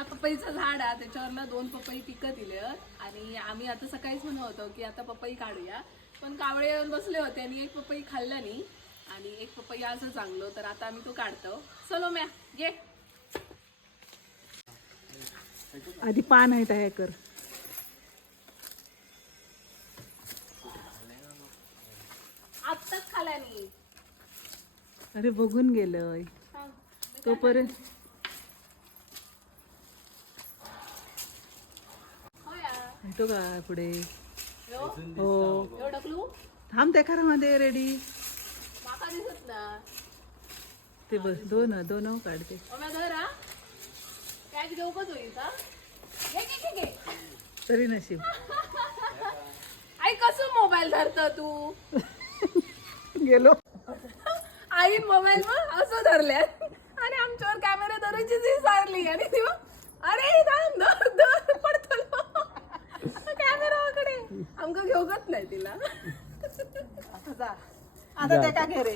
या पपईचं झाड आहे त्याच्यावर ना 2 पपई पिकत दिले आणि आम्ही आता सकाळीच म्हणत होतो की आता पपई काढूया, पण कावळे येऊन बसले होते आणि एक पपई खाल्ला नाही आणि एक पपई असं चांगलं, तर आता आम्ही तो काढतो. चलो म्या घे. आधी पान आहे तयार कर. आत्ताच खाल्ला नाही. अरे बघून गेलं तोपर्यंत. येतो का पुढे? हो ढकलू थांब त्या खरामध्ये रेडी. माका दिसत ना ते बस दोन काढते. धरा कॅच घेऊ का तू इथं? घे घे घे घे. तरी नशीब. आई कसं मोबाईल धरत तू? गेलो. आई मोबाईल मग असं धरल्या आणि आमच्यावर कॅमेरा धरायची विसरली आणि ती अरे थांब धर पडतो कॅमेराकडे. आमका घेऊगत नाही तिला. आता ते का घे रे.